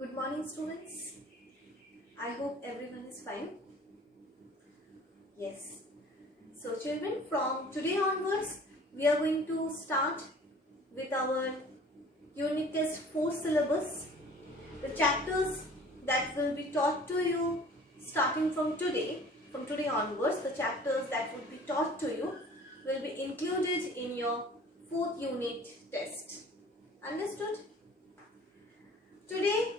Good morning, students. I hope everyone is fine. Yes. So children, from today onwards, we are going to start with our unit test 4 syllabus. The chapters that will be taught to you starting from today onwards, the chapters that will be taught to you will be included in your 4th unit test. Understood? Today,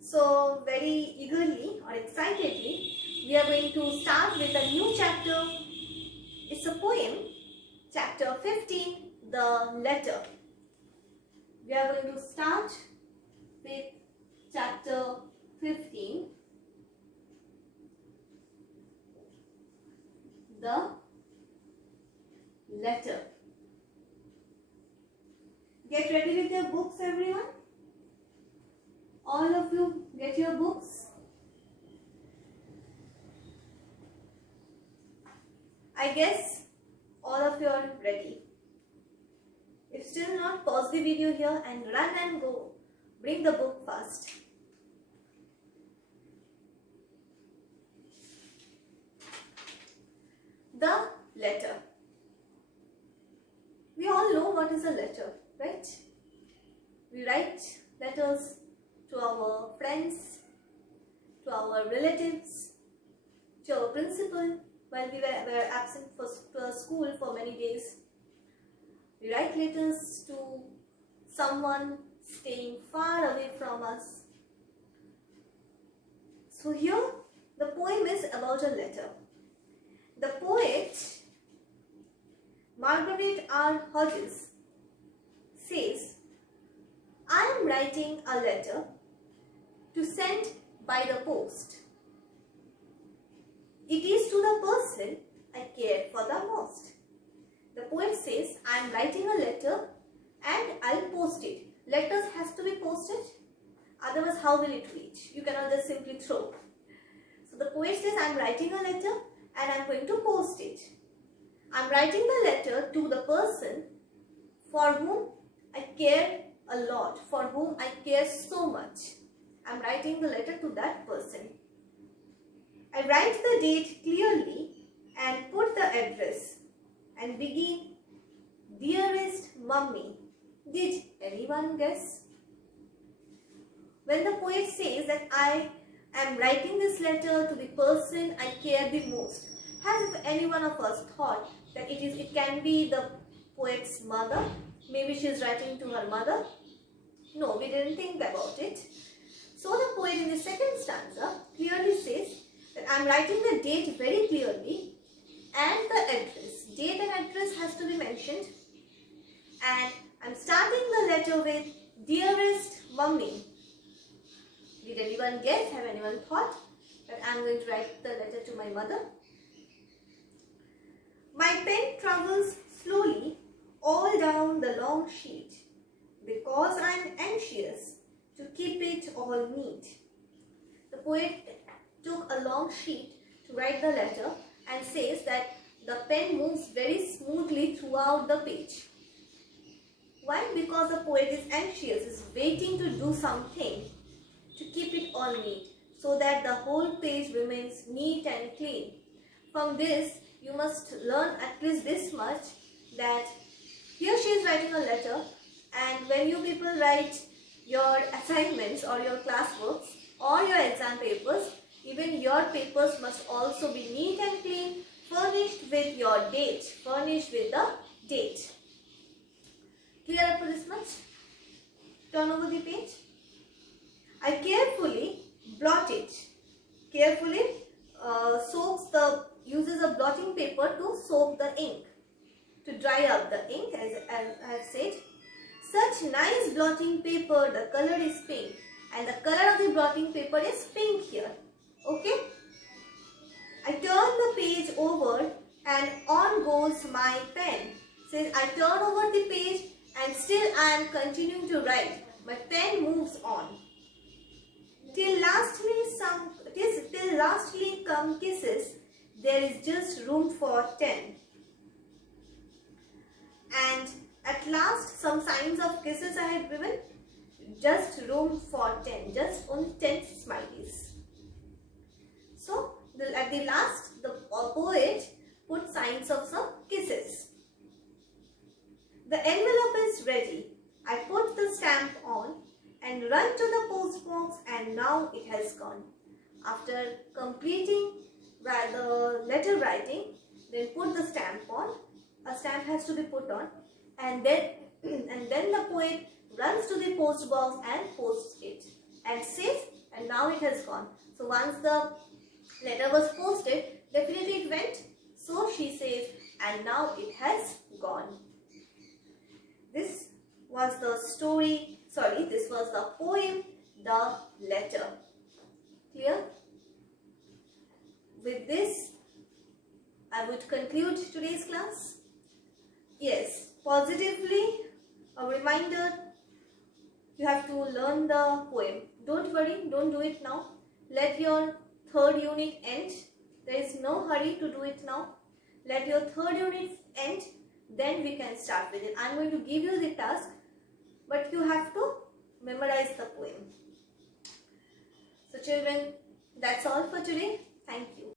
so very eagerly or excitedly, we are going to start with a new chapter. It's a poem, chapter 15, The Letter. We are going to start with chapter 15, The Letter. Get ready with your books, everyone. All of you, get your books. I guess all of you are ready. If still not, pause the video here and run and go. Bring the book first. The letter. We all know what is a letter, right? We write letters to our friends, to our relatives, to our principal while we were absent to school for many days. We write letters to someone staying far away from us. So here the poem is about a letter. The poet Margaret R. Hodges says, I am writing a letter to send by the post. It is to the person I care for the most. The poet says, I am writing a letter and I'll post it. Letters has to be posted, otherwise how will it reach? You cannot just simply throw. So the poet says, I am writing a letter and I am going to post it. I am writing the letter to the person for whom I care a lot, for whom I care so much. I am writing the letter to that person. I write the date clearly and put the address and begin, Dearest Mummy. Did anyone guess? When the poet says that I am writing this letter to the person I care the most, has any one of us thought that it can be the poet's mother? Maybe she is writing to her mother? No, we didn't think about it. So the poet in the second stanza clearly says that I am writing the date very clearly and the address. Date and address has to be mentioned. And I am starting the letter with Dearest Mummy. Did anyone guess? Have anyone thought that I am going to write the letter to my mother? My pen travels slowly all down the long sheet because I am anxious to keep it all neat. The poet took a long sheet to write the letter and says that the pen moves very smoothly throughout the page. Why? Because the poet is anxious, is waiting to do something to keep it all neat so that the whole page remains neat and clean. From this, you must learn at least this much, that here she is writing a letter, and when you people write your assignments or your classworks or your exam papers, even your papers must also be neat and clean, furnished with your date, furnished with the date. Clear up to this much? Turn over the page. I carefully blot it. Carefully uses a blotting paper to soak the ink, to dry up the ink, as I have said. Such nice blotting paper, the color is pink, and the color of the blotting paper is pink here. Okay? I turn the page over and on goes my pen. Says I turn over the page and still I am continuing to write. My pen moves on. Till lastly come kisses, there is just room for 10. And at last some signs of kisses I have given. just room for 10, just only 10 smileys. So at the last, the poet put signs of some kisses. The envelope is ready. I put the stamp on and run to the post box, and now it has gone. After completing the letter writing, then put the stamp on. A stamp has to be put on, and then the poet runs to the post box and posts it and says, and now it has gone. So once the letter was posted, definitely it went. So she says, and now it has gone. This was the story, this was the poem, The Letter. Clear? With this, I would conclude today's class. Yes, positively, a reminder, you have to learn the poem. Don't worry, don't do it now. Let your third unit end. There is no hurry to do it now. Let your third unit end, then we can start with it. I am going to give you the task, but you have to memorize the poem. So children, that's all for today. Thank you.